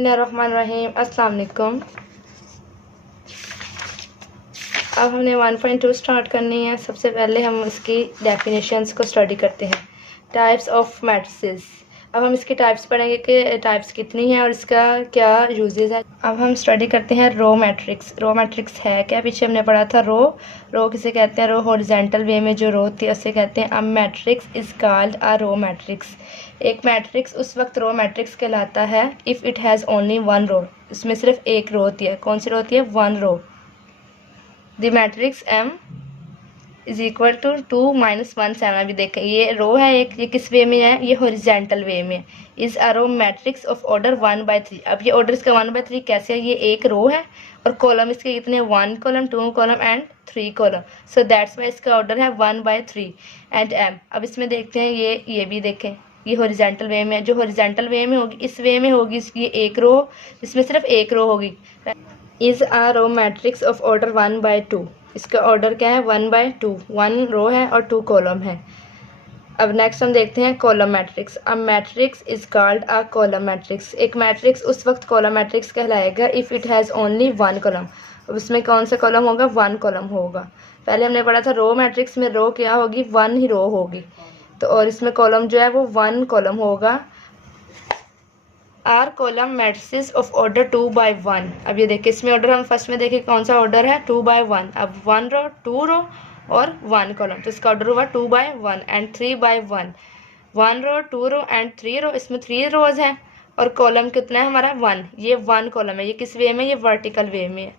बिस्मिल्लाहिर्रहमानिर्रहीम। अस्सलाम वालेकुम। अब हमने 1.2 स्टार्ट करनी है। सबसे पहले हम इसकी डेफिनेशंस को स्टडी करते हैं। Types of matrices. अब हम इसकी टाइप्स पढ़ेंगे कि टाइप्स कितनी हैं और इसका क्या यूजेस है। अब हम स्टडी करते हैं रो मैट्रिक्स। रो मैट्रिक्स है क्या? पीछे हमने पढ़ा था रो किसे कहते हैं? रो हॉरिजॉन्टल वे में जो रो होती है उसे कहते हैं। A matrix is called a row matrix. एक मैट्रिक्स उस वक्त रो मैट्रिक्स कहलाता है if it has only one row. इसमें सिर्फ एक रो होती है। कौन सी रो होती है? One row. The matrix M is equal to 2 - 1 7। अभी देखें, ये रो है एक, ये किस वे में है? ये हॉरिजॉन्टल वे में। Is a row matrix of order 1/3। अब ये ऑर्डर इसका 1/3 कैसे है? ये एक रो है और कॉलम इसके कितने? 1 column, 2 column and 3 column. So that's why इसका ऑर्डर है 1/3 एंड एम। अब इसमें देखते हैं, ये भी देखें, ये हॉरिजॉन्टल वे में, जो हॉरिजॉन्टल वे में होगी इस वे में होगी इसकी एक रो, इसमें सिर्फ एक रो होगी। Is a row matrix of order 1/2। इसका ऑर्डर क्या है? 1/2। 1 रो है और 2 कॉलम है। अब नेक्स्ट हम देखते हैं column matrix. A matrix is called a column matrix. एक मैट्रिक्स उस वक्त कॉलम मैट्रिक्स कहलाएगा if it has only 1 column. अब उसमें कौन सा कॉलम होगा? 1 कॉलम होगा। पहले हमने पढ़ा था रो मैट्रिक्स में रो क्या होगी? 1 ही रो होगी। तो और इसमें कॉलम जो है वो 1 कॉलम होगा। Are column matrices of order 2/1। अब ये देखिए, इसमें ऑर्डर हम फर्स्ट में देखें कौन सा ऑर्डर है? 2/1। अब 1 रो, 2 रो और 1 कॉलम, तो इसका ऑर्डर हुआ 2/1 एंड 3/1। 1 रो, 2 रो एंड 3 रो, इसमें 3 रोज हैं और कॉलम कितना है हमारा? 1। ये 1 कॉलम है। ये किस वे में? ये वर्टिकल वे में है।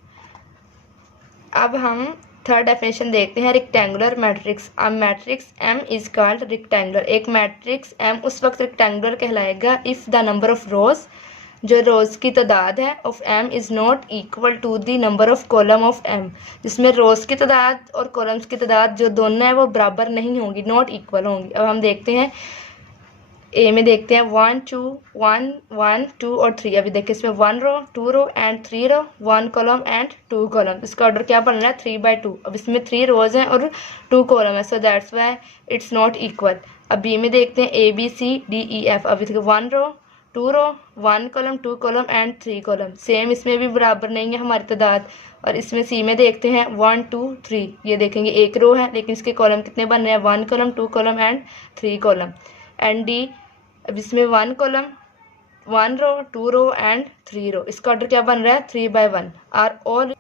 अब हम थर्ड डेफिनेशन देखते हैं rectangular matrix. A matrix M is called rectangular. एक मैट्रिक्स एम उस वक्त रेक्टेंगुलर कहलाएगा if the number of rows, जो रोज की तादाद है, of M is not equal to the number of column of M. जिसमें रोज की तादाद और कॉलम्स की तादाद जो दोनों है वो बराबर नहीं होंगी, नॉट इक्वल होंगी। अब हम देखते हैं ए में, देखते हैं 1 2 1 1 2 और 3। अभी देखिए, इसमें 1 row, 2 row and 3 row, 1 column and 2 column. इसका ऑर्डर क्या बन रहा है? 3/2। अब इसमें 3 रोज हैं और 2 कॉलम है, so that's why it's not equal. अब बी में देखते हैं A B C D E F। अभी देखिए 1 row, 2 row, 1 column, 2 column and 3 column. Same इसमें भी बराबर नहीं है हमारी तादाद। और इसमें सी में देखते हैं 1 2 3। ये देखेंगे एक रो है लेकिन इसके कॉलम कितने बन रहे हैं? 1 column, 2 column and 3 column. And D, अब इसमें 1 कॉलम, 1 रो, 2 रो एंड 3 रो। इसका ऑर्डर क्या बन रहा है? 3/1। Are all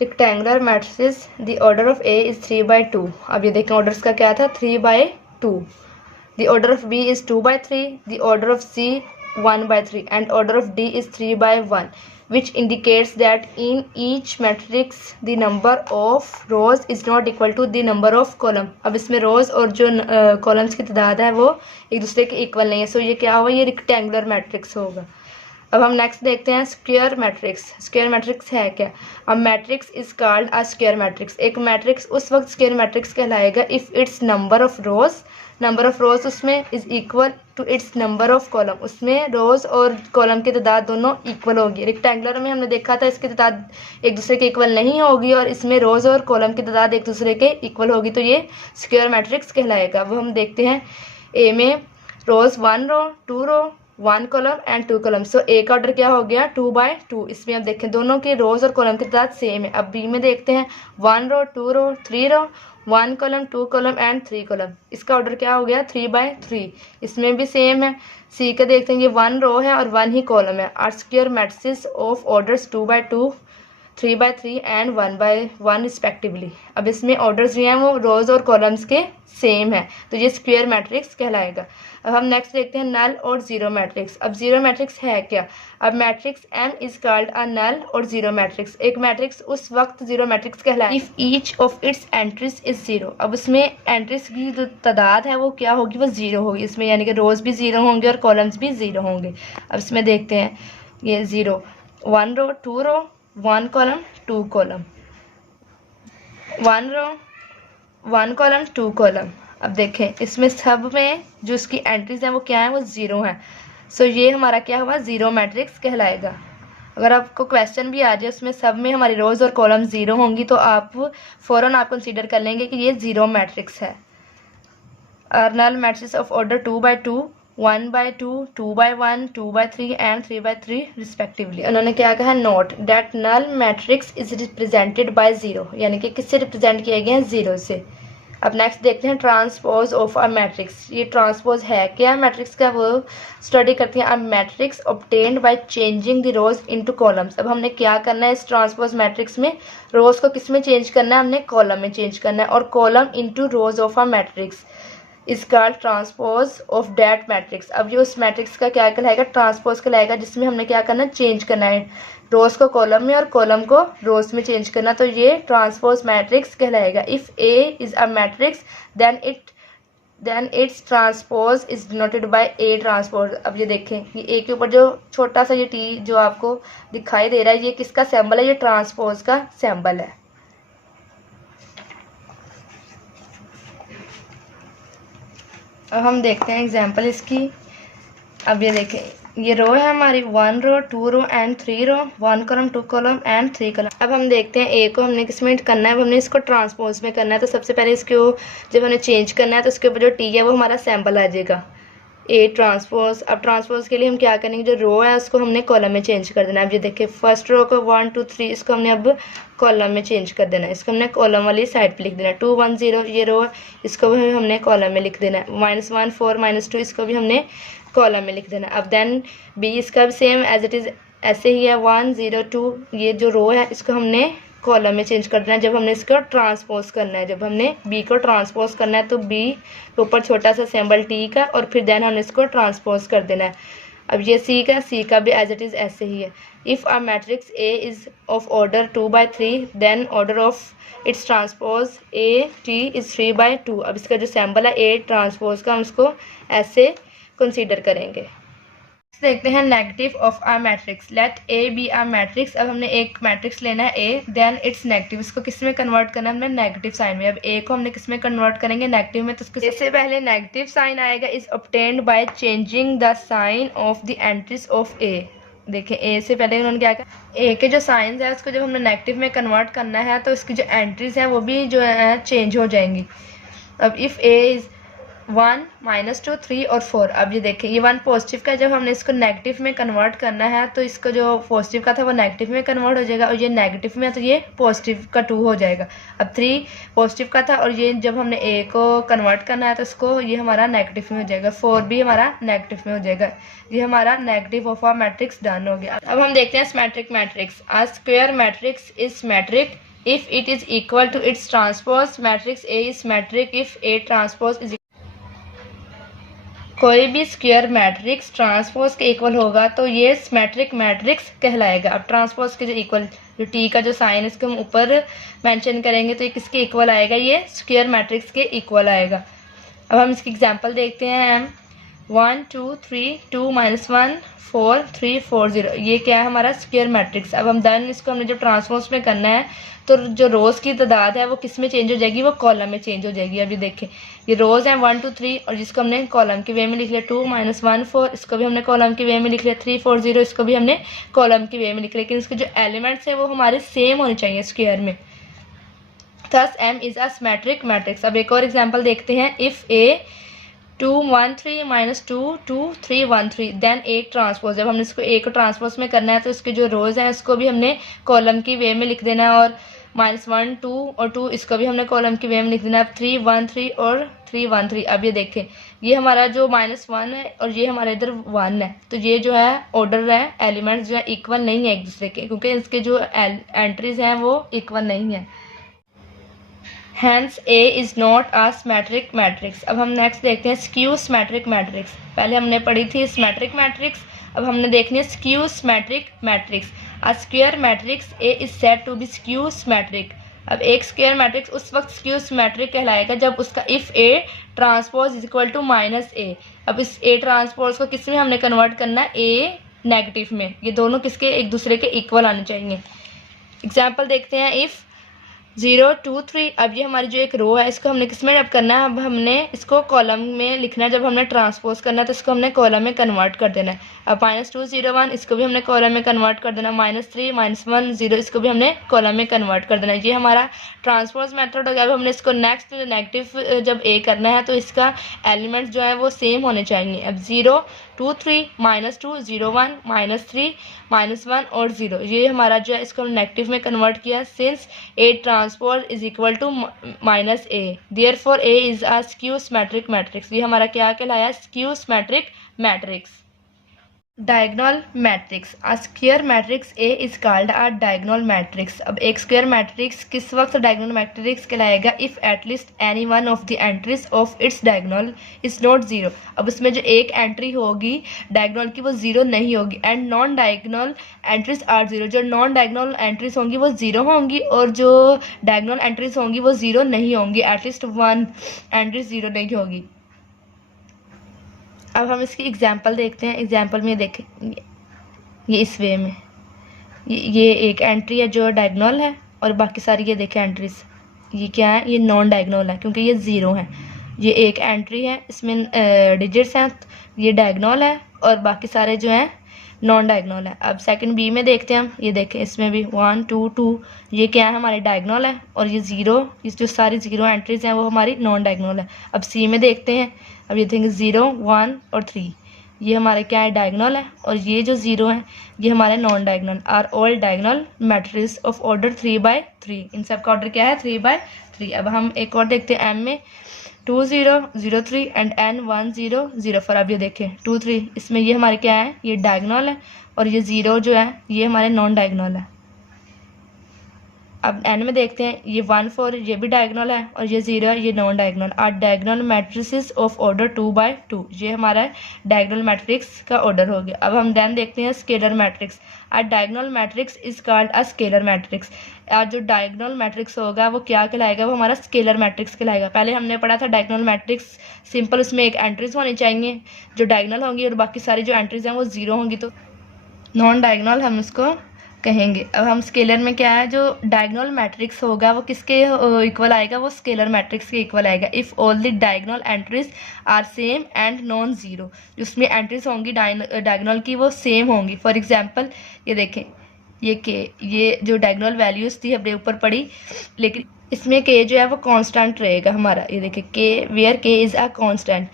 rectangular matrices. The order of A is 3/2। अब ये देखें, ऑर्डर्स का क्या था? 3/2। The order of B is 2/3। The order of C 1/3 and order of D is 3/1, which indicates that in each matrix the number of rows is not equal to the number of column। अब इसमें रोज और जो columns की तादाद है वो एक दूसरे के इक्वल नहीं है, सो ये क्या होगा? ये रेक्टेंगुलर मैट्रिक्स होगा। अब हम नेक्स्ट देखते हैं स्क्वायर मैट्रिक्स। स्क्वायर मैट्रिक्स है क्या? अब matrix is called a square matrix. एक मैट्रिक्स उस वक्त स्क्वायर मैट्रिक्स कहलाएगा if its number of rows, number of rows उसमें is equal to its number of column, उसमें रोज और कॉलम की तादाद दोनों इक्वल होगी। रेक्टेंगुलर में हमने देखा था इसकी तादाद एक दूसरे के इक्वल नहीं होगी और इसमें रोज और कॉलम की तादाद एक दूसरे के इक्वल होगी, तो ये स्क्वायर मैट्रिक्स कहलाएगा। वो हम देखते हैं ए में रोज 1 row, 2 row, 1 column and 2 column. सो ए का ऑर्डर क्या हो गया? 2/2। इसमें अब देखें दोनों के रोज और कॉलम की तादाद सेम है। अब बी में देखते हैं 1 row, 2 row, 3 row, 1 column, 2 column and 3 column. इसका ऑर्डर क्या हो गया? 3/3। इसमें भी सेम है। सी का देखते हैं, ये 1 रो है और 1 ही कॉलम है। Are square matrices of orders 2/2, 3/3 and 1/1 respectively. अब इसमें ऑर्डर्स जो हैं वो रोज और कॉलम्स के सेम है, तो ये स्क्वायर मैट्रिक्स कहलाएगा। अब हम नेक्स्ट देखते हैं नल और जीरो मैट्रिक्स। अब जीरो मैट्रिक्स है क्या? अब matrix M is called a null और जीरो मैट्रिक्स। एक मैट्रिक्स उस वक्त जीरो मैट्रिक्स कहलाएगा if each of its entries is zero. अब उसमें एंट्रीज की जो तादाद है वो क्या होगी? वो जीरो होगी। इसमें यानी कि रोज भी जीरो होंगे और कॉलम्स भी जीरो होंगे। अब इसमें देखते हैं ये जीरो, 1 रो, 2 रो, 1 कॉलम, 2 कॉलम, 1 रो, 1 कॉलम, 2 कॉलम। अब देखें इसमें सब में जो इसकी एंट्रीज हैं वो क्या है? वो जीरो हैं। सो ये हमारा क्या हुआ? जीरो मैट्रिक्स कहलाएगा। अगर आपको क्वेश्चन भी आ जाए उसमें सब में हमारी रोज और कॉलम जीरो होंगी तो आप फ़ौरन आप कंसीडर कर लेंगे कि ये जीरो मैट्रिक्स है। Null matrix of order 2/2 1/2, 2/1, 2/3 and 3/3 respectively. उन्होंने क्या कहा, note that null matrix is represented by zero, यानी कि किससे रिप्रेजेंट किया गया है, जीरो से। अब नेक्स्ट देखते हैं ट्रांसपोज ऑफ अ मैट्रिक्स। ये ट्रांसपोज है क्या मैट्रिक्स का, वो स्टडी करते हैं। A matrix obtained by changing the rose into columns. अब हमने क्या करना है इस ट्रांसपोज मैट्रिक्स में, रोज को किस में चेंज करना है, हमने कॉलम में चेंज करना है, और column into rose of a matrix is called transpose of that matrix. अब ये उस मैट्रिक्स का क्या कहलाएगा, ट्रांसपोज कहलाएगा, जिसमें हमने क्या करना है, चेंज करना है रोज को कॉलम में और कॉलम को रोज में चेंज करना, तो ये ट्रांसपोज मैट्रिक्स कहलाएगा। If A is a matrix then its transpose is denoted by A transpose. अब ये देखें, ये ए के ऊपर जो छोटा सा ये टी जो आपको दिखाई दे रहा है, ये किसका सिंबल है, ये ट्रांसपोज का सिंबल है। अब हम देखते हैं एग्जाम्पल इसकी। अब ये देखें, ये रो है हमारी 1 row 2 row and 3 row, 1 column 2 column and 3 column. अब हम देखते हैं ए को हमने किस में करना है, अब हमने इसको ट्रांसपोज में करना है। तो सबसे पहले इसको जब हमें चेंज करना है तो इसके ऊपर जो टी है वो हमारा सैम्पल आ जाएगा, ए ट्रांसपोज। अब ट्रांसपोज के लिए हम क्या करेंगे, जो रो है उसको हमने कॉलम में चेंज कर देना है। अब ये देखिए फर्स्ट रो को 1 2 3 इसको हमने अब कॉलम में चेंज कर देना है, इसको हमने कॉलम वाली साइड पे लिख देना है। 2 1 0 ये रो है, इसको भी हमने कॉलम में लिख देना है। -1 4 -2 इसको भी हमने कॉलम में लिख देना। अब देन बी इसका भी सेम एज इट इज़ ऐसे ही है, 1 0 2 ये जो रो है इसको हमने कॉलम में चेंज कर देना है जब हमने इसको ट्रांसपोज करना है। जब हमने बी को ट्रांसपोज करना है तो बी के ऊपर छोटा सा सिंबल टी का और फिर देन हमने इसको ट्रांसपोज कर देना है। अब ये सी का भी एज इट इज़ ऐसे ही है। If a matrix A is of order 2/3 then order of its transpose A T is 3/2। अब इसका जो सिंबल है ए ट्रांसपोज का, हम इसको ऐसे कंसीडर करेंगे। देखते हैं negative of a matrix. Let A be a matrix. अब हमने एक मैट्रिक्स लेना है ए, देन इट्स नेगेटिव, इसको किस में कन्वर्ट करना है, हमने नेगेटिव साइन में। अब ए को हमने किस में कन्वर्ट करेंगे, नेगेटिव में। तो इससे पहले नेगेटिव साइन आएगा, is obtained by changing the sign of the entries of A. देखिए ए से पहले उन्होंने क्या कहा, ए के जो साइंस है उसको जब हमने नेगेटिव में कन्वर्ट करना है तो इसकी जो एंट्रीज हैं वो भी जो है चेंज हो जाएंगी। अब इफ़ ए इज़ 1 -2 3 और 4। अब ये देखें ये 1 पॉजिटिव का, जब हमने इसको नेगेटिव में कन्वर्ट करना है तो इसका जो पॉजिटिव का था वो नेगेटिव में कन्वर्ट हो जाएगा, और ये नेगेटिव में है तो ये पॉजिटिव का 2 हो जाएगा। अब 3 पॉजिटिव का था और ये जब हमने ए को कन्वर्ट करना है तो इसको ये हमारा नेगेटिव में हो जाएगा, 4 भी हमारा नेगेटिव में हो जाएगा। ये हमारा negative of a matrix done हो गया। अब हम देखते हैं symmetric matrix. A square matrix is symmetric if it is equal to its transpose. Matrix A is symmetric if A transpose is. कोई भी स्क्वायर मैट्रिक्स ट्रांसपोज के इक्वल होगा तो ये सिमेट्रिक मैट्रिक्स कहलाएगा। अब ट्रांसपोज के जो इक्वल जो टी का जो साइन है इसको हम ऊपर मेंशन करेंगे तो ये किसके इक्वल आएगा, ये स्क्वायर मैट्रिक्स के इक्वल आएगा। अब हम इसकी एग्जांपल देखते हैं। 1 2 3 2 -1 4 3 4 0 ये क्या है हमारा स्क्वायर मैट्रिक्स। अब हम देन इसको हमने जब ट्रांसपोज में करना है तो जो रोज़ की तादाद है वो किस में चेंज हो जाएगी, वो कॉलम में चेंज हो जाएगी। अभी देखें ये रोज़ हैं 1 2 3 और जिसको हमने कॉलम के वे में लिख लिया। 2 -1 4 इसको भी हमने कॉलम के वे में लिख लिया। 3 4 0 इसको भी हमने कॉलम के वे में लिख लिया, लेकिन इसके जो एलिमेंट्स हैं वो हमारे सेम होने चाहिए स्क्वायर में। Thus M is a symmetric matrix. अब एक और एग्जाम्पल देखते हैं। If A 2 1 3 -2 2 3 1 3 then A transpose. जब हमने इसको ए को ट्रांसपोज में करना है तो इसके जो रोज़ हैं उसको भी हमने कॉलम की वे में लिख देना है, और -1 2 और 2 इसको भी हमने कॉलम की वे में लिख देना है। 3 1 3 और 3 1 3। अब ये देखें ये हमारा जो -1 है और ये हमारा इधर 1 है, तो ये जो है ऑर्डर है एलिमेंट्स जो है इक्वल नहीं है एक दूसरे के, क्योंकि इसके जो एंट्रीज हैं वो इक्वल नहीं है। Hence A is not a symmetric matrix। अब हम नेक्स्ट देखते हैं स्क्यू सिमेट्रिक मैट्रिक्स। पहले हमने पढ़ी थी सिमेट्रिक मैट्रिक्स, अब हमने देखनी है skew symmetric matrix. A square matrix A is said to be skew symmetric। अब एक स्क्वायर मैट्रिक्स उस वक्त स्क्यू सिमेट्रिक कहलाएगा जब उसका if A transpose is equal to -A। अब इस A ट्रांसपोज को किस में हमने कन्वर्ट करना है, A नेगेटिव में। ये दोनों किसके एक दूसरे के इक्वल आने चाहिए। एग्जाम्पल देखते हैं। इफ़ 0 2 3। अब ये हमारी जो एक रो है इसको हमने किस में अब करना है, अब हमने इसको कॉलम में लिखना है। जब हमने ट्रांसपोज करना है तो इसको हमने कॉलम में कन्वर्ट कर देना है। अब -2 0 1 इसको भी हमने कॉलम में कन्वर्ट कर देना है। -3 -1 0 इसको भी हमने कॉलम में कन्वर्ट कर देना है। ये हमारा ट्रांसपोज मेथड हो गया। अब हमने इसको नेक्स्ट नेगेटिव जब ए करना है तो इसका एलिमेंट्स जो है वो सेम होने चाहिए। अब 0 2 3 -2 0 1 -3 -1 और 0, ये हमारा जो है इसको हम नेगेटिव में कन्वर्ट किया। Since A transpose is equal to -a, therefore A is a skew symmetric matrix. ये हमारा क्या कहलाया, skew symmetric matrix. Diagonal matrix, a square matrix A is called a diagonal matrix. अब एक स्क्वायर मैट्रिक्स किस वक्त diagonal matrix कहलाएगा, if at least any one of the entries of its diagonal is not zero. अब उसमें जो एक entry होगी डायगोनल की वो जीरो नहीं होगी। And non diagonal entries are zero, जो नॉन डायगोनल एंट्रीज होंगी वो जीरो होंगी और जो डायगोनल एंट्रीज होंगी वो जीरो नहीं होंगी। एटलीस्ट वन एंट्री जीरो नहीं होगी। अब हम इसकी एग्जांपल देखते हैं। एग्जांपल में देखें ये इस वे में ये एक एंट्री है जो डायगोनल है और बाकी सारी ये देखें एंट्रीज ये क्या है, ये नॉन डायगोनल है क्योंकि ये ज़ीरो है। ये एक एंट्री है, इसमें डिजिट्स हैं, ये डायगोनल है और बाकी सारे जो हैं नॉन डायगोनल है। अब सेकंड बी में देखते हैं हम, ये देखें इसमें भी 1 2 2 ये क्या है हमारे डायगोनल है और ये ज़ीरो, ये जो सारी ज़ीरो एंट्रीज हैं वो हमारी नॉन डायगोनल है। अब सी में देखते हैं, अब ये देखेंगे 0 1 और 3 ये हमारे क्या है डायगोनल है और ये जो ज़ीरो है ये हमारे non diagonal. Are all diagonal matrix of order 3/3। इन सब का ऑर्डर क्या है 3/3। अब हम एक और देखते हैं एम में 2 0 0 3 एंड n 1 0 0 4। अब ये देखें 2 3 इसमें ये हमारे क्या है, ये डायगोनल है और ये ज़ीरो जो है ये हमारे नॉन डायगोनल है। अब एन में देखते हैं ये 1 4 ये भी डायगोनल है और ये 0 है ये non diagonal. Are diagonal matrices of order 2/2। ये हमारा डायगोनल मैट्रिक्स का ऑर्डर हो गया। अब हम देन देखते हैं scalar matrix. Are diagonal matrix is called a scalar matrix. आज जो डायगोनल मैट्रिक्स होगा वो क्या कहलाएगा, वो हमारा स्केलर मैट्रिक्स कहलाएगा। पहले हमने पढ़ा था डायगोनल मैट्रिक्स सिंपल, उसमें एक एंट्रीज होनी चाहिए जो डायगोनल होंगी और बाकी सारी जो एंट्रीज हैं वो ज़ीरो होंगी, तो नॉन डायगोनल हम उसको कहेंगे। अब हम स्केलर में क्या है, जो डायगोनल मैट्रिक्स होगा वो किसके इक्वल आएगा, वो स्केलर मैट्रिक्स के इक्वल आएगा। If all the diagonal entries are same and non zero, जिसमें एंट्रीज होंगी डायगोनल की वो सेम होंगी। फॉर एग्जांपल ये देखें ये के, ये जो डायगोनल वैल्यूज़ थी हमने ऊपर पढ़ी, लेकिन इसमें के जो है वो कांस्टेंट रहेगा हमारा। ये देखें के where k is a constant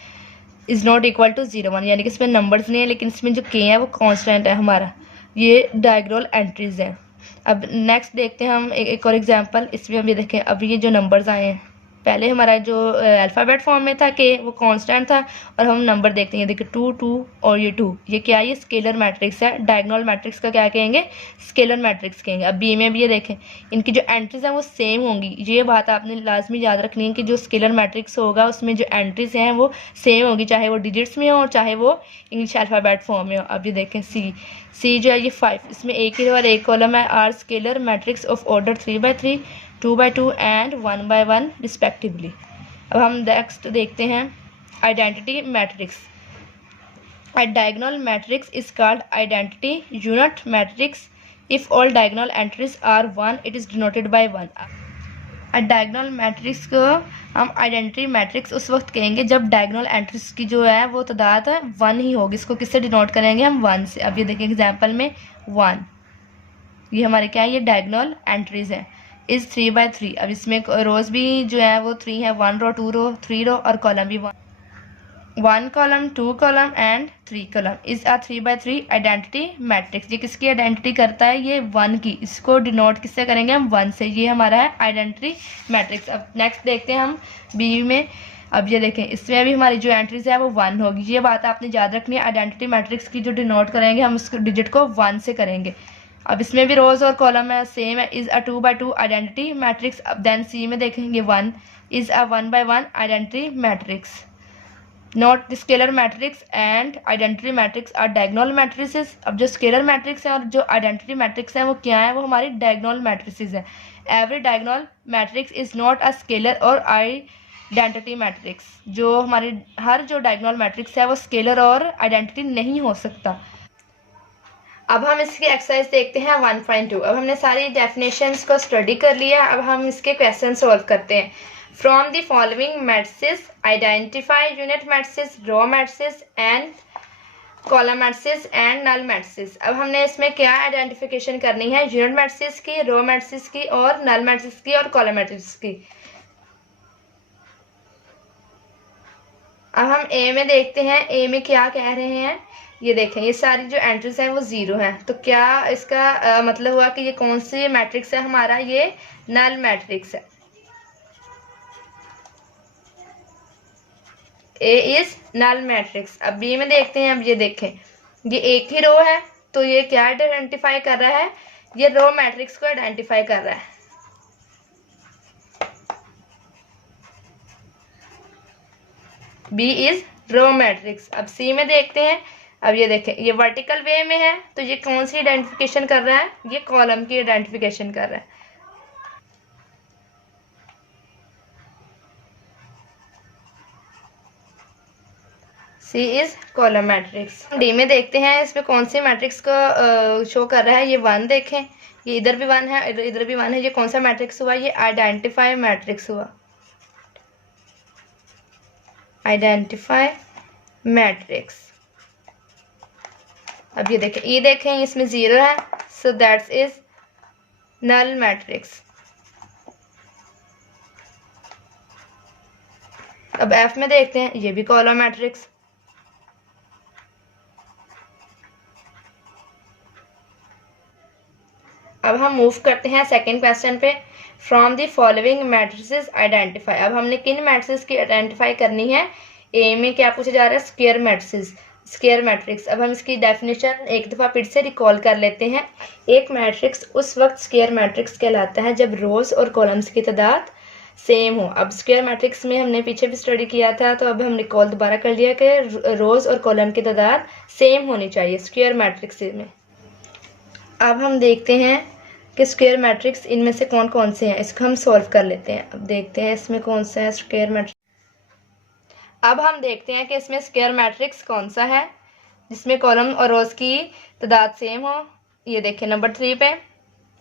is not equal to 0 1, यानी कि इसमें नंबर्स नहीं है लेकिन इसमें जो के है वो कांस्टेंट है हमारा। ये डायगोनल एंट्रीज हैं। अब नेक्स्ट देखते हैं हम एक और एग्जांपल। इसमें हम ये देखें अब ये जो नंबर्स आए हैं, पहले हमारा जो अल्फ़ाबेट फॉर्म में था कि वो कांस्टेंट था और हम नंबर देखते हैं, देखिए 2 2 और ये 2, ये क्या है, ये स्केलर मैट्रिक्स है। डायगोनल मैट्रिक्स का क्या कहेंगे, स्केलर मैट्रिक्स कहेंगे। अब बी में भी ये देखें इनकी जो एंट्रीज हैं वो सेम होंगी। ये बात आपने लाजमी याद रखनी है कि जो स्केलर मैट्रिक्स होगा उसमें जो एंट्रीज हैं वो सेम होगी, चाहे वो डिजिट्स में हो और चाहे वो इंग्लिश अल्फ़ाबेट फॉर्म में हो। अब ये देखें सी जो है ये 5, इसमें एक ही रो और एक कॉलम है। Are scalar matrix of order 3/3 2/2 and 1/1 respectively. अब हम नेक्स्ट देखते हैं identity matrix. A diagonal matrix is called identity unit matrix. If all diagonal entries are 1, it is denoted by 1. Diagonal matrix को हम आइडेंटिटी मैट्रिक्स उस वक्त कहेंगे जब डायगोनल एंट्रीज की जो है वो तादाद 1 ही होगी। इसको किससे डिनोट करेंगे हम, 1 से। अब ये देखिए एग्जांपल में 1 ये हमारे क्या है, ये डायगोनल एंट्रीज है। इज़ 3/3। अब इसमें रोज भी जो है वो 3 है, 1 रो 2 रो 3 रो और कॉलम भी 1 column 2 column and 3 column. Is a 3/3 identity matrix. ये किसकी आइडेंटिटी करता है, ये 1 की। इसको डिनोट किससे करेंगे हम, 1 से। ये हमारा है आइडेंटिटी मैट्रिक्स। अब नेक्स्ट देखते हैं हम बी में। अब ये देखें इसमें भी हमारी जो एंट्रीज है वो 1 होगी। ये बात आपने याद रखनी है, आइडेंटिटी मैट्रिक्स की जो डिनोट करेंगे हम उस डिजिट को 1 से करेंगे। अब इसमें भी रोज और कॉलम है सेम है। Is a 2/2 identity matrix. अब देन सी में देखेंगे 1 is a 1/1 identity matrix. Not the scalar matrix and identity matrix are diagonal matrices. अब जो स्केलर मैट्रिक्स है और जो आइडेंटिटी मैट्रिक्स है वो क्या है, वो हमारी डायगोनल मैट्रिसेस है। Every diagonal matrix is not a scalar और आइडेंटिटी मैट्रिक्स। जो हमारी हर जो डायगोनल मैट्रिक्स है वो स्केलर और आइडेंटिटी नहीं हो सकता। अब हम इसकी एक्सरसाइज देखते हैं 1.2। अब हमने सारी डेफिनेशंस को स्टडी कर लिया, अब हम इसके क्वेश्चन सॉल्व करते हैं। From the following matrices identify unit matrices, row matrices and column matrices and null matrices. अब हमने इसमें क्या आइडेंटिफिकेशन करनी है, यूनिट मैट्रिसेस की, रो मैट्रिसेस की और नल मैट्रिसेस की और कॉलम मैट्रिसेस की। अब हम ए में देखते हैं, ए में क्या कह रहे हैं, ये देखें ये सारी जो एंट्रीज हैं वो 0 हैं, तो क्या इसका मतलब हुआ कि ये कौन सी मैट्रिक्स है हमारा, ये नल मैट्रिक्स है। ए इज नल मैट्रिक्स। अब बी में देखते हैं, अब ये देखें ये एक ही रो है, तो ये क्या आइडेंटिफाई कर रहा है, ये रो मैट्रिक्स को आइडेंटिफाई कर रहा है। B is row matrix. अब सी में देखते हैं, अब ये देखें ये वर्टिकल वे में है, तो ये कौन सी आइडेंटिफिकेशन कर रहा है, ये कॉलम की आइडेंटिफिकेशन कर रहा है। सी इज कॉलम मैट्रिक्स। डी में देखते हैं, इसमें कौन सी मैट्रिक्स को शो कर रहा है, ये 1 देखें, ये इधर भी 1 है इधर भी 1 है, ये कौन सा मैट्रिक्स हुआ, ये आइडेंटिफाई मैट्रिक्स हुआ, आइडेंटिफाई मैट्रिक्स। अब ये देखें ई देखें इसमें 0 है, so that's is null matrix. अब एफ में देखते हैं, ये भी कॉलम मैट्रिक्स। अब हम मूव करते हैं सेकंड क्वेश्चन पे। From the following matrices identify. अब हमने किन मैट्रिसेस की आइडेंटिफाई करनी है, ए में क्या पूछा जा रहा है, स्क्वायर मैट्रिसेस, स्क्वायर मैट्रिक्स। अब हम इसकी डेफिनेशन एक दफ़ा फिर से रिकॉल कर लेते हैं। एक मैट्रिक्स उस वक्त स्क्वायर मैट्रिक्स कहलाता है जब रोज और कॉलम्स की तादाद सेम हो। अब स्क्वायर मैट्रिक्स में हमने पीछे भी स्टडी किया था, तो अब हम रिकॉल दोबारा कर लिया कि रोज और कॉलम की तादाद सेम होनी चाहिए स्क्वायर मैट्रिक्स में। अब हम देखते हैं कि स्क्वायर मैट्रिक्स इनमें से कौन कौन से हैं, इसको हम सॉल्व कर लेते हैं। अब देखते हैं इसमें कौन सा है स्क्वायर मैट्रिक्स। अब हम देखते हैं कि इसमें स्क्वायर मैट्रिक्स कौन सा है जिसमें कॉलम और रोज की तादाद सेम हो। ये देखें नंबर 3 पे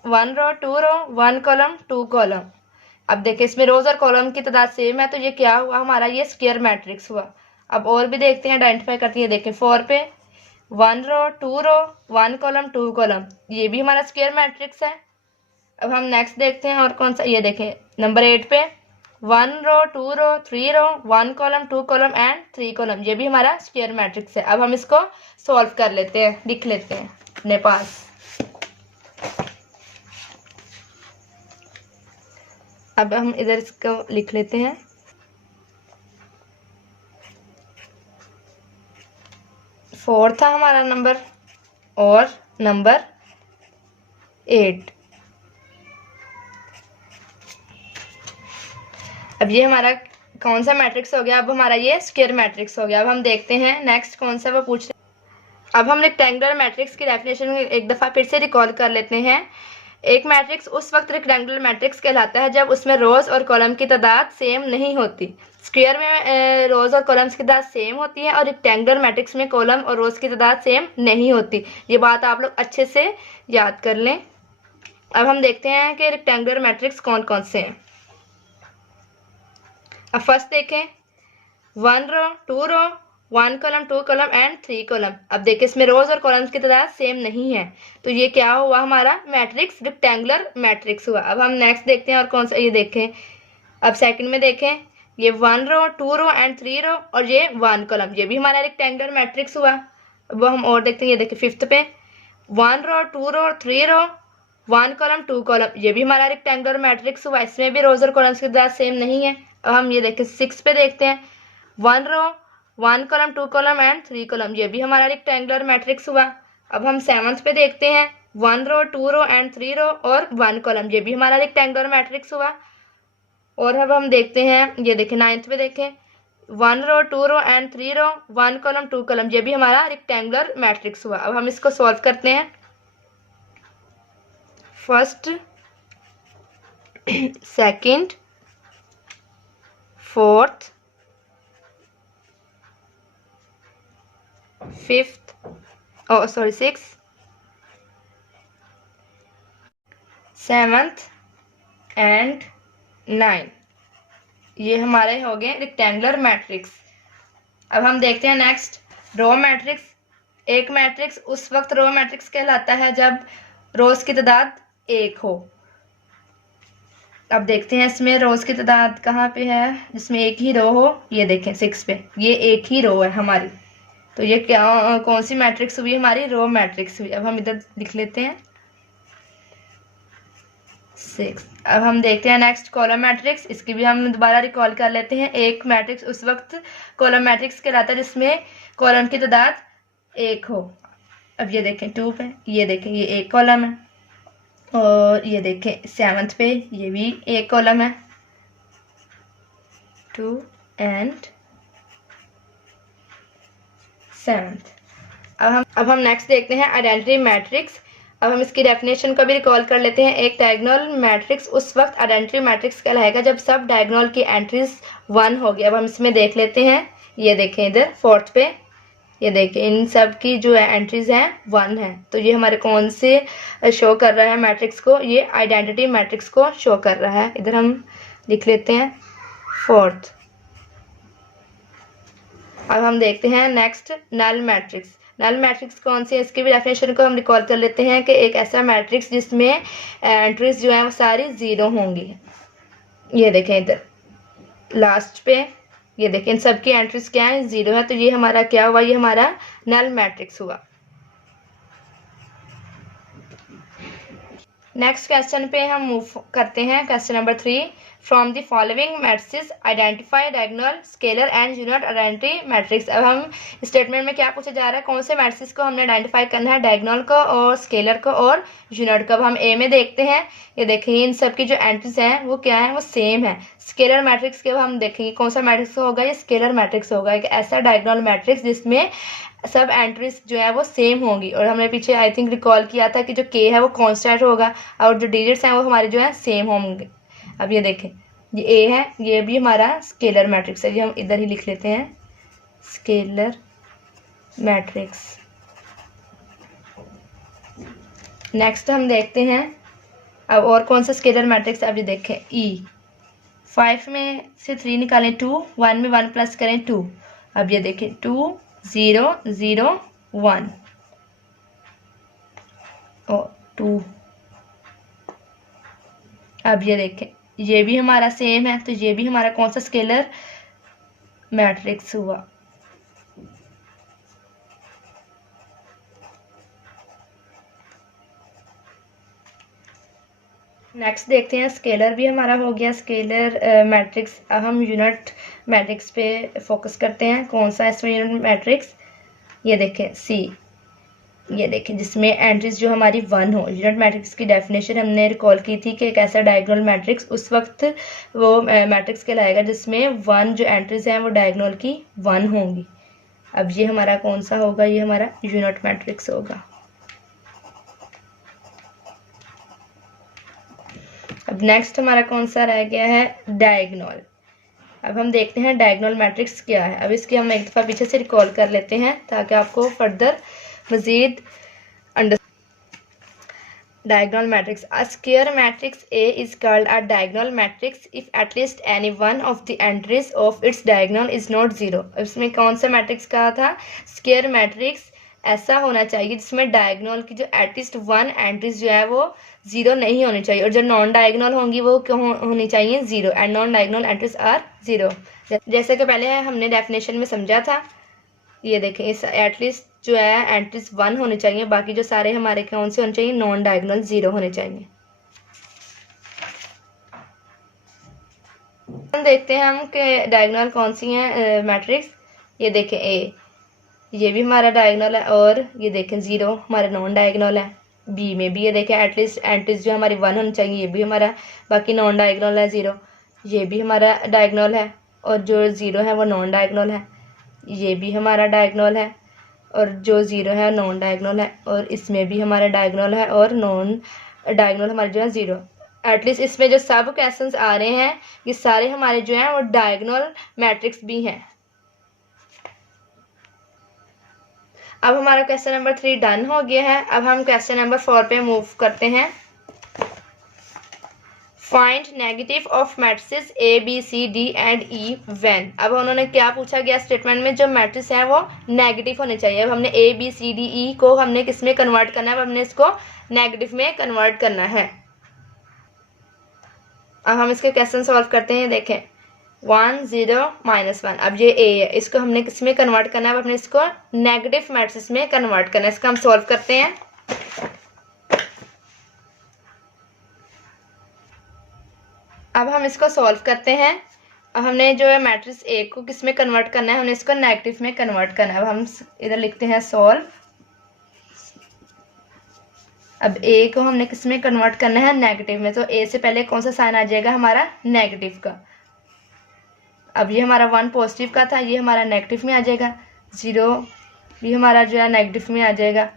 1 रो 2 रो 1 कॉलम 2 कॉलम। अब देखें इसमें रोज और कॉलम की तादाद सेम है, तो ये क्या हुआ हमारा, ये स्क्वायर मैट्रिक्स हुआ। अब और भी देखते हैं, आइडेंटिफाई करते हैं। देखें 4 पे 1 रो 2 रो 1 कॉलम 2 कॉलम, ये भी हमारा स्क्वायर मैट्रिक्स है। अब हम नेक्स्ट देखते हैं और कौन सा, ये देखें नंबर 8 पे 1 row 2 row 3 row 1 column 2 column and 3 column, ये भी हमारा स्क्वायर मैट्रिक्स है। अब हम इसको सॉल्व कर लेते हैं, लिख लेते हैं अपने पास। अब हम इधर इसको लिख लेते हैं। फोर था हमारा नंबर और नंबर 8। अब ये हमारा कौन सा मैट्रिक्स हो गया, अब हमारा ये स्क्वायर मैट्रिक्स हो गया। अब हम देखते हैं नेक्स्ट कौन सा वो पूछ रहे। अब हम रेक्टेंगुलर मैट्रिक्स की डेफिनेशन एक दफ़ा फिर से रिकॉल कर लेते हैं। एक मैट्रिक्स उस वक्त रेक्टेंगुलर मैट्रिक्स कहलाता है जब उसमें रोज और कॉलम की तादाद सेम नहीं होती। स्क्वायर में रोज और कॉलम्स की तादाद सेम होती है और रेक्टेंगुलर मैट्रिक्स में कॉलम और रोज की तादाद सेम नहीं होती। ये बात आप लोग अच्छे से याद कर लें। अब हम देखते हैं कि रेक्टेंगुलर मैट्रिक्स कौन कौन से हैं। अब फर्स्ट देखें 1 row 2 row 1 column 2 column and 3 column. अब देखिए इसमें रोज और कॉलम्स की तादाद सेम नहीं है, तो ये क्या हुआ हमारा मैट्रिक्स रेक्टेंगुलर मैट्रिक्स हुआ। अब हम नेक्स्ट देखते हैं और कौन सा, ये देखें अब सेकंड में देखें ये 1 रो 2 रो एंड 3 रो और ये 1 कॉलम, ये भी हमारा रेक्टेंगुलर मैट्रिक्स हुआ। अब हम और देखते हैं, ये देखिए फिफ्थ पे 1 रो 2 रो 3 रो 1 कॉलम 2 कॉलम, ये भी हमारा रेक्टेंगुलर मैट्रिक्स हुआ। इसमें भी रोज और कॉलम्स की तादाद सेम नहीं है। अब हम ये देखें 6 पे देखते हैं 1 रो 1 कॉलम 2 कॉलम एंड 3 कॉलम, ये भी हमारा रेक्टेंगुलर मैट्रिक्स हुआ। अब हम 7th पे देखते हैं 1 रो 2 रो एंड 3 रो और 1 कॉलम, ये भी हमारा रेक्टेंगुलर मैट्रिक्स हुआ। और अब हम देखते हैं, ये देखें 9th पे देखें 1 row 2 row and 3 row 1 column 2 column, ये भी हमारा रेक्टेंगुलर मैट्रिक्स हुआ। अब हम इसको सॉल्व करते हैं। First second fourth fifth 6 7th and 9, ये हमारे हो गए रेक्टेंगुलर मैट्रिक्स। अब हम देखते हैं नेक्स्ट रो मैट्रिक्स। एक मैट्रिक्स उस वक्त रो मैट्रिक्स कहलाता है जब रोज की तादाद 1 हो। अब देखते हैं इसमें रोज की तादाद कहाँ पे है जिसमें एक ही रो हो। ये देखें 6 पे, ये एक ही रो है हमारी, तो ये क्या कौन सी मैट्रिक्स हुई हमारी? रो मैट्रिक्स हुई। अब हम इधर लिख लेते हैं 6। अब हम देखते हैं नेक्स्ट कॉलम मैट्रिक्स। इसकी भी हम दोबारा रिकॉल कर लेते हैं। एक मैट्रिक्स उस वक्त कॉलम मैट्रिक्स कहलाता है जिसमें कॉलम की तादाद 1 हो। अब ये देखें 2 पे, ये देखें ये एक कॉलम है, और ये देखें 7th पे, ये भी एक कॉलम है, 2 एंड 7th। अब हम नेक्स्ट देखते हैं आइडेंटिटी मैट्रिक्स। अब हम इसकी डेफिनेशन को भी रिकॉल कर लेते हैं। एक डायगोनल मैट्रिक्स उस वक्त आइडेंटिटी मैट्रिक्स कहलाएगा जब सब डायगोनल की एंट्रीज 1 होगी। अब हम इसमें देख लेते हैं, ये देखें इधर 4th पे, ये देखें इन सब की जो है एंट्रीज हैं 1 है, तो ये हमारे कौन से शो कर रहा है मैट्रिक्स को? ये आइडेंटिटी मैट्रिक्स को शो कर रहा है। इधर हम लिख लेते हैं 4th। अब हम देखते हैं next null matrix. Null matrix कौन सी है इसकी भी डेफिनेशन को हम रिकॉल कर लेते हैं कि एक ऐसा मैट्रिक्स जिसमें एंट्रीज जो है वो सारी 0 होंगी। ये देखें इधर लास्ट पे, ये देखें इन सब की एंट्रीज क्या है? 0 है, तो ये हमारा क्या हुआ? ये हमारा नल मैट्रिक्स हुआ। नेक्स्ट क्वेश्चन पे हम मूव करते हैं। Question number 3, from the following matrix identify diagonal scalar and unit identity matrix. अब हम स्टेटमेंट में क्या पूछा जा रहा है? कौन से मैट्रिक्स को हमने आइडेंटिफाई करना है? डायगोनल को और स्केलर को और यूनिट को। अब हम ए में देखते हैं, ये देखिए इन सब की जो एंट्रीज हैं वो क्या है? वो सेम है। स्केलर मैट्रिक्स के हम देखेंगे कौन सा मैट्रिक्स होगा? ये स्केलर मैट्रिक्स होगा, एक ऐसा डायगोनल मैट्रिक्स जिसमें सब एंट्रीज जो है वो सेम होंगी। और हमने पीछे आई थिंक रिकॉल किया था कि जो के है वो कांस्टेंट होगा और जो डिजिट्स हैं वो हमारे जो है सेम होंगे। अब ये देखें ये ए है, ये भी हमारा स्केलर मैट्रिक्स है, ये हम इधर ही लिख लेते हैं स्केलर मैट्रिक्स। नेक्स्ट हम देखते हैं अब और कौन सा स्केलर मैट्रिक्स है। अब ये देखें ई, 5 में से 3 निकालें 2, 1 में 1 प्लस करें 2। अब ये देखें 2 0 0 1 और 2। अब ये देखें ये भी हमारा सेम है, तो ये भी हमारा कौन सा स्केलर मैट्रिक्स हुआ? नेक्स्ट देखते हैं स्केलर भी हमारा हो गया स्केलर मैट्रिक्स। अब हम यूनिट मैट्रिक्स पे फोकस करते हैं। कौन सा इसमें यूनिट मैट्रिक्स? ये देखें सी, ये देखें जिसमें एंट्रीज जो हमारी 1 हो। यूनिट मैट्रिक्स की डेफिनेशन हमने रिकॉल की थी कि एक ऐसा डायगोनल मैट्रिक्स उस वक्त वो मैट्रिक्स कहलाएगा जिसमें 1 जो एंट्रीज हैं वो डायगोनल की 1 होंगी। अब ये हमारा कौन सा होगा? ये हमारा यूनिट मैट्रिक्स होगा। अब नेक्स्ट हमारा कौन सा रह गया है? डायगोनल। अब हम देखते हैं डायगोनल मैट्रिक्स क्या है। अब इसकी हम एक दफ़ा पीछे से रिकॉल कर लेते हैं ताकि आपको फर्दर मजीद diagonal matrix. A square matrix A is called a diagonal matrix if at least any one of the entries of its diagonal is not 0. इसमें कौन सा मैट्रिक्स कहा था? स्क्वायर मैट्रिक्स ऐसा होना चाहिए जिसमें डायगोनल की जो एटलीस्ट 1 एंट्रीज जो है वो 0 नहीं होनी चाहिए, और जो नॉन डायगोनल होंगी वो क्यों होनी चाहिए? 0, and non diagonal entries are 0। जैसे कि पहले हमने डेफिनेशन में समझा था, ये देखें इस एटलीस्ट जो है एंट्रीज 1 होने चाहिए, बाकी जो सारे हमारे कौन से होने चाहिए? नॉन डायगोनल 0 होने चाहिए। हम देखते हैं हम कि डायगोनल कौन सी हैं मैट्रिक्स। ये देखें ए, ये भी हमारा डायगोनल है, और ये देखें 0 हमारा नॉन डायगोनल है। बी में भी ये देखें एटलीस्ट एंट्रीज जो हमारी 1 होनी चाहिए, ये भी हमारा बाकी नॉन डायगोनल है 0। ये भी हमारा डायगोनल है, और जो 0 है वो नॉन डायगोनल है। ये भी हमारा डायगोनल है, और जो 0 है नॉन डायगोनल है, और इसमें भी हमारा डायगोनल है और नॉन डायगोनल हमारे जो है 0। एटलीस्ट इसमें जो सब क्वेश्चंस आ रहे हैं ये सारे हमारे जो हैं वो डायगोनल मैट्रिक्स भी हैं। अब हमारा क्वेश्चन नंबर 3 डन हो गया है। अब हम क्वेश्चन नंबर 4 पे मूव करते हैं। Find negative of matrices A B C D and E when. अब उन्होंने क्या पूछा गया स्टेटमेंट में, जो मैट्रिक्स है वो नेगेटिव होने चाहिए। अब हमने ए बी सी डी ई को हमने किस में कन्वर्ट करना है, अब हमने इसको नेगेटिव में कन्वर्ट करना है। अब हम इसके क्वेश्चन सॉल्व करते हैं। देखें 1 0 -1, अब ये ए है, इसको हमने किस में कन्वर्ट करना है, अब हमने इसको नेगेटिव मैट्रिक्स में कन्वर्ट करना है। इसका हम सॉल्व करते हैं। अब हम इसको सॉल्व करते हैं। अब हमने जो है मैट्रिक्स ए को किस में कन्वर्ट करना है, हमने इसको नेगेटिव में कन्वर्ट करना है। अब हम इधर लिखते हैं सॉल्व। अब ए को हमने किस में कन्वर्ट करना है, नेगेटिव में, तो ए से पहले कौन सा साइन आ जाएगा, हमारा नेगेटिव का। अब ये हमारा 1 पॉजिटिव का था, ये हमारा नेगेटिव में आ जाएगा। 0 भी हमारा जो है नेगेटिव में आ जाएगा,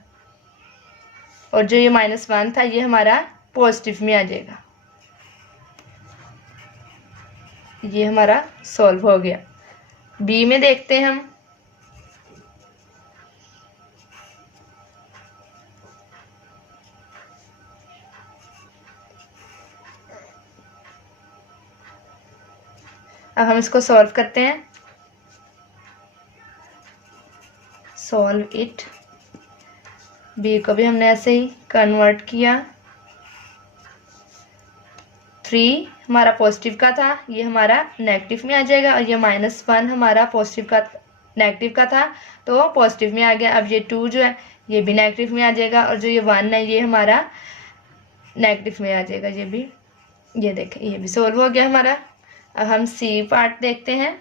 और जो ये -1 था ये हमारा पॉजिटिव में आ जाएगा। ये हमारा सॉल्व हो गया। बी में देखते हैं हम। अब हम इसको सॉल्व करते हैं। Solve it. बी को भी हमने ऐसे ही कन्वर्ट किया। 3 हमारा पॉजिटिव का था, ये हमारा नेगेटिव में आ जाएगा, और ये -1 हमारा पॉजिटिव का नेगेटिव का था तो पॉजिटिव में आ गया। अब ये 2 जो है ये भी नेगेटिव में आ जाएगा, और जो ये 1 है ये हमारा नेगेटिव में आ जाएगा। ये भी, ये देखें, ये भी सॉल्व हो गया हमारा। अब हम सी पार्ट देखते हैं।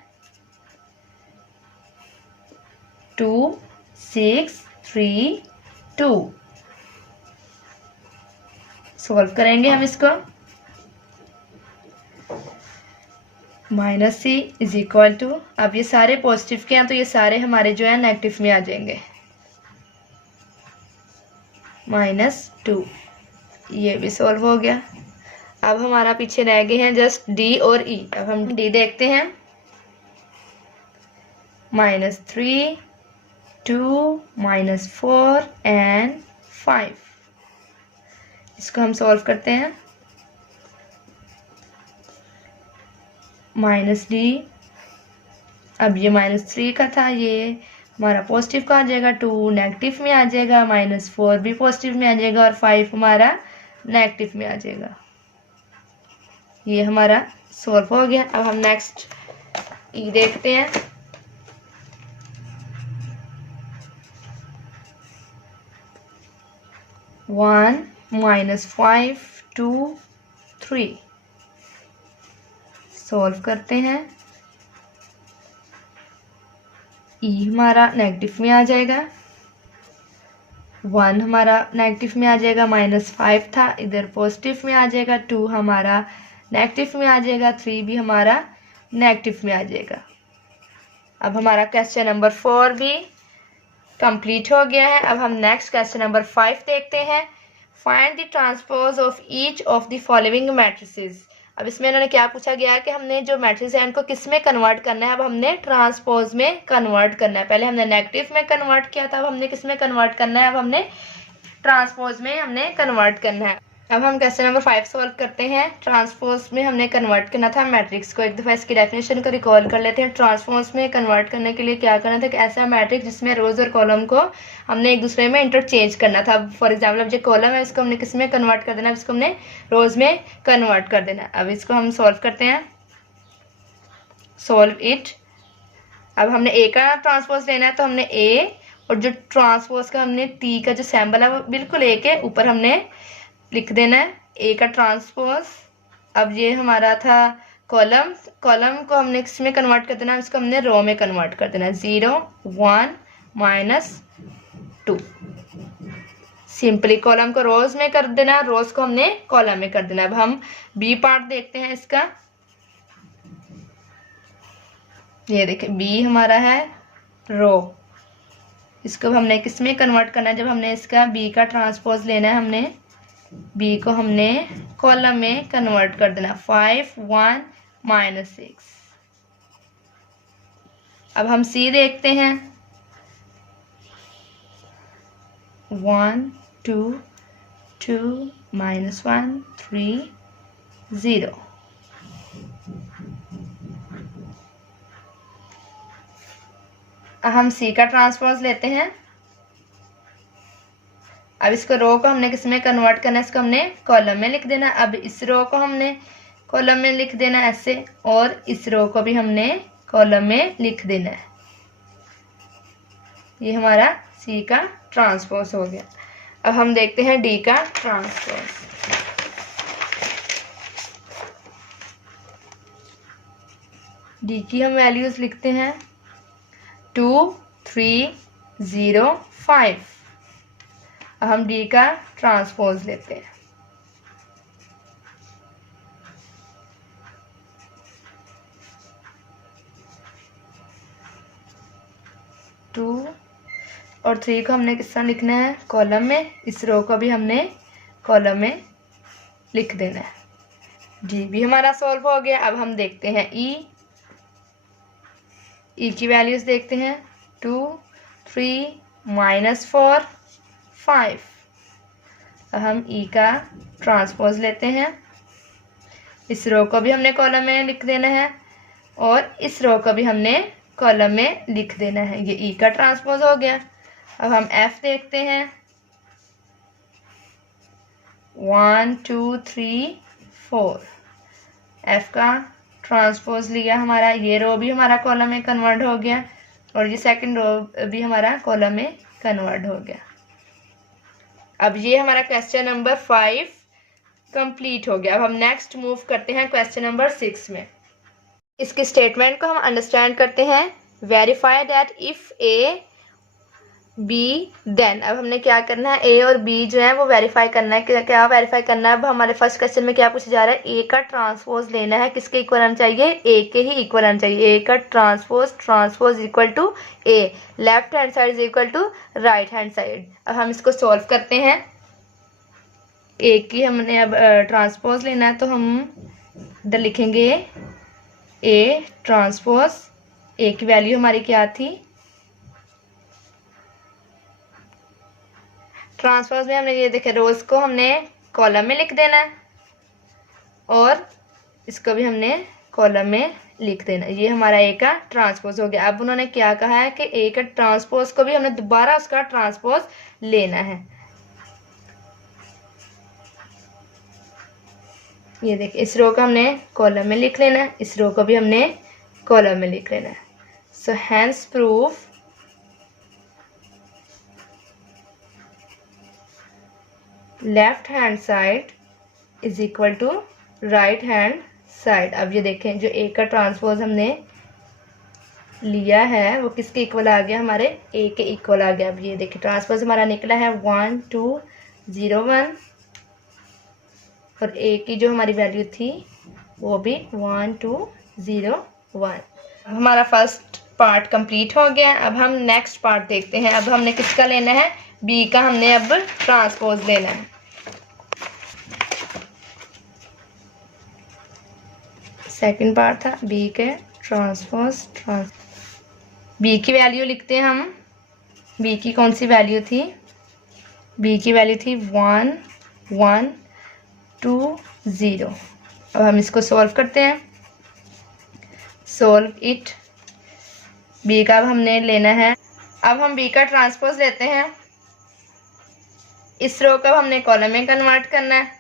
2 6 3 2 सॉल्व करेंगे हम इसको। -c इज इक्वल टू, अब ये सारे पॉजिटिव के हैं तो ये सारे हमारे जो है नेगेटिव में आ जाएंगे। -2, ये भी सॉल्व हो गया। अब हमारा पीछे रह गए हैं जस्ट डी और ई। अब हम डी देखते हैं। -3 2 -4 एंड 5, इसको हम सॉल्व करते हैं। -d, अब ये -3 का था, ये हमारा पॉजिटिव का आ जाएगा, 2 नेगेटिव में आ जाएगा, -4 भी पॉजिटिव में आ जाएगा, और 5 हमारा नेगेटिव में आ जाएगा। ये हमारा सॉल्व हो गया। अब हम नेक्स्ट ई देखते हैं। -1 -5 2 3 सॉल्व करते हैं। ई हमारा नेगेटिव में आ जाएगा, 1 हमारा नेगेटिव में आ जाएगा, -5 था इधर पॉजिटिव में आ जाएगा, 2 हमारा नेगेटिव में आ जाएगा, 3 भी हमारा नेगेटिव में आ जाएगा। अब हमारा क्वेश्चन नंबर 4 भी कंप्लीट हो गया है। अब हम नेक्स्ट क्वेश्चन नंबर 5 देखते हैं। Find the transpose of each of the following matrices. अब इसमें इन्होंने क्या पूछा गया कि हमने जो मैट्रिक्स है इनको किस में कन्वर्ट करना है। अब हमने ट्रांसपोज में कन्वर्ट करना है। पहले हमने नेगेटिव में कन्वर्ट किया था, अब हमने किस में कन्वर्ट करना है, अब हमने ट्रांसपोज में हमने कन्वर्ट करना है। अब हम क्वेश्चन नंबर 5 सॉल्व करते हैं। ट्रांसपोज में हमने कन्वर्ट करना था मैट्रिक्स को। एक दफ़ा इसकी डेफिनेशन को रिकॉल कर लेते हैं। ट्रांसपोज में कन्वर्ट करने के लिए क्या करना था कि ऐसा मैट्रिक्स जिसमें रोज और कॉलम को हमने एक दूसरे में इंटरचेंज करना था। फॉर एग्जाम्पल अब जो कॉलम है इसको हमने किस में कन्वर्ट कर देना है, इसको हमने रोज में कन्वर्ट कर देना है। अब इसको हम सॉल्व करते हैं। Solve it. अब हमने ए का ट्रांसपोज लेना है तो हमने ए, और जो ट्रांसपोज का हमने टी का जो सैम्बल है वो बिल्कुल ए के ऊपर हमने लिख देना है, ए का ट्रांसपोज। अब ये हमारा था कॉलम, कॉलम को हमने किस में कन्वर्ट कर देना है, इसको हमने रो में कन्वर्ट कर देना है। 0 1 -2 सिंपली कॉलम को रोज में कर देना, रोज को हमने कॉलम में कर देना। अब हम बी पार्ट देखते हैं इसका। ये देखिए बी हमारा है रो, इसको हमने किस में कन्वर्ट करना है, जब हमने इसका बी का ट्रांसपोज लेना है, हमने बी को हमने कॉलम में कन्वर्ट कर देना। 5 1 -6। अब हम सी देखते हैं। 1 2 2 -1 3 0। हम सी का ट्रांसपोज लेते हैं। अब इसको रो को हमने किस में कन्वर्ट करना है, इसको हमने कॉलम में लिख देना। अब इस रो को हमने कॉलम में लिख देना ऐसे, और इस रो को भी हमने कॉलम में लिख देना है। ये हमारा सी का ट्रांसपोज हो गया। अब हम देखते हैं डी का ट्रांसपोज। डी की हम वैल्यूज लिखते हैं 2 3 0 5। अब हम डी का ट्रांसपोज लेते हैं। 2 और 3 को हमने किस तरह लिखना है, कॉलम में। इस रो को भी हमने कॉलम में लिख देना है। डी भी हमारा सॉल्व हो गया। अब हम देखते हैं ई की वैल्यूज देखते हैं 2 3 -4 5। अब हम ई का ट्रांसपोज लेते हैं। इस रो को भी हमने कॉलम में लिख देना है, और इस रो को भी हमने कॉलम में लिख देना है। ये ई का ट्रांसपोज हो गया। अब हम एफ देखते हैं 1 2 3 4। एफ का ट्रांसपोज लिया हमारा। ये रो भी हमारा कॉलम में कन्वर्ट हो गया, और ये सेकंड रो भी हमारा कॉलम में कन्वर्ट हो गया। अब ये हमारा क्वेश्चन नंबर 5 कंप्लीट हो गया। अब हम नेक्स्ट मूव करते हैं क्वेश्चन नंबर 6 में। इसकी स्टेटमेंट को हम अंडरस्टैंड करते हैं। Verify that if A B then. अब हमने क्या करना है, ए और बी जो है वो वेरीफाई करना है। क्या वेरीफाई करना है? अब हमारे फर्स्ट क्वेश्चन में क्या पूछा जा रहा है, ए का ट्रांसपोज लेना है। किसके इक्वल आना चाहिए, ए के ही इक्वल आना चाहिए। ए का transpose equal to A, left hand side is equal to right hand side. अब हम इसको सॉल्व करते हैं। ए की हमने अब ट्रांसपोज लेना है, तो हम इधर लिखेंगे ए ट्रांसपोज। ए की वैल्यू हमारी क्या थी, ट्रांसपोज में हमने ये देखे रोज को हमने कॉलम में लिख देना है, और इसको भी हमने कॉलम में लिख देना। ये हमारा ए का ट्रांसपोज हो गया। अब उन्होंने क्या कहा है कि ए का ट्रांसपोज को भी हमने दोबारा उसका ट्रांसपोज लेना है। ये देखिए, इस रो को हमने कॉलम में लिख लेना है, इस रो को भी हमने कॉलम में लिख लेना है। So hence proof left hand side is equal to right hand side. अब ये देखें, जो ए का ट्रांसपोज हमने लिया है वो किसके इक्वल आ गया, हमारे ए के इक्वल आ गया। अब ये देखिए, ट्रांसपोज हमारा निकला है 1 2 0 1, और ए की जो हमारी वैल्यू थी वो भी 1 2 0 1। हमारा फर्स्ट पार्ट कंप्लीट हो गया। अब हम नेक्स्ट पार्ट देखते हैं। अब हमने किसका लेना है, बी का हमने अब ट्रांसपोज लेना है। सेकंड पार्ट था बी के ट्रांसपोज। बी की वैल्यू लिखते हैं हम। बी की कौन सी वैल्यू थी, बी की वैल्यू थी 1 1 2 0। अब हम इसको सॉल्व करते हैं। Solve it. बी का अब हमने लेना है। अब हम बी का ट्रांसपोज लेते हैं। इस रो का हमने कॉलम में कन्वर्ट करना है,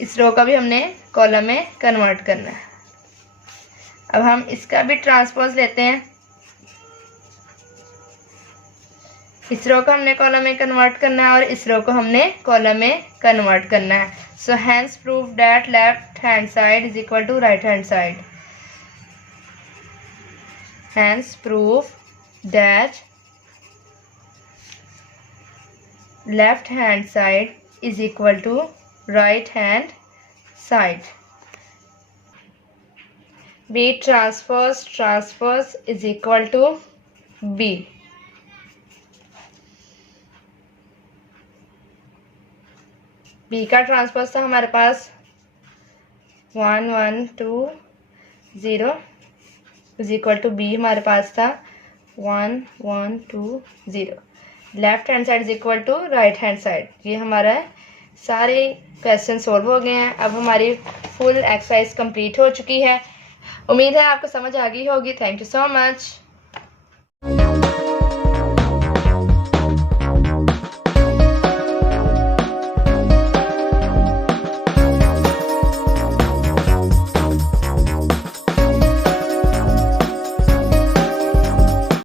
इस रो का भी हमने कॉलम में कन्वर्ट करना है। अब हम इसका भी ट्रांसपोज लेते हैं। इस रो को हमने कॉलम में कन्वर्ट करना है, और इस रो को हमने कॉलम में कन्वर्ट करना है। So hence proof that left hand side is equal to right hand side. Hence proof that left hand side is equal to right hand side. B transpose is equal to B। B का transpose था हमारे पास 1 1 2 0 is equal to B हमारे पास था 1 1 2 0। Left hand side is equal to right hand side. ये हमारा सारे क्वेश्चन सॉल्व हो गए हैं। अब हमारी फुल एक्सरसाइज कंप्लीट हो चुकी है। उम्मीद है आपको समझ आ गई होगी। Thank you so much.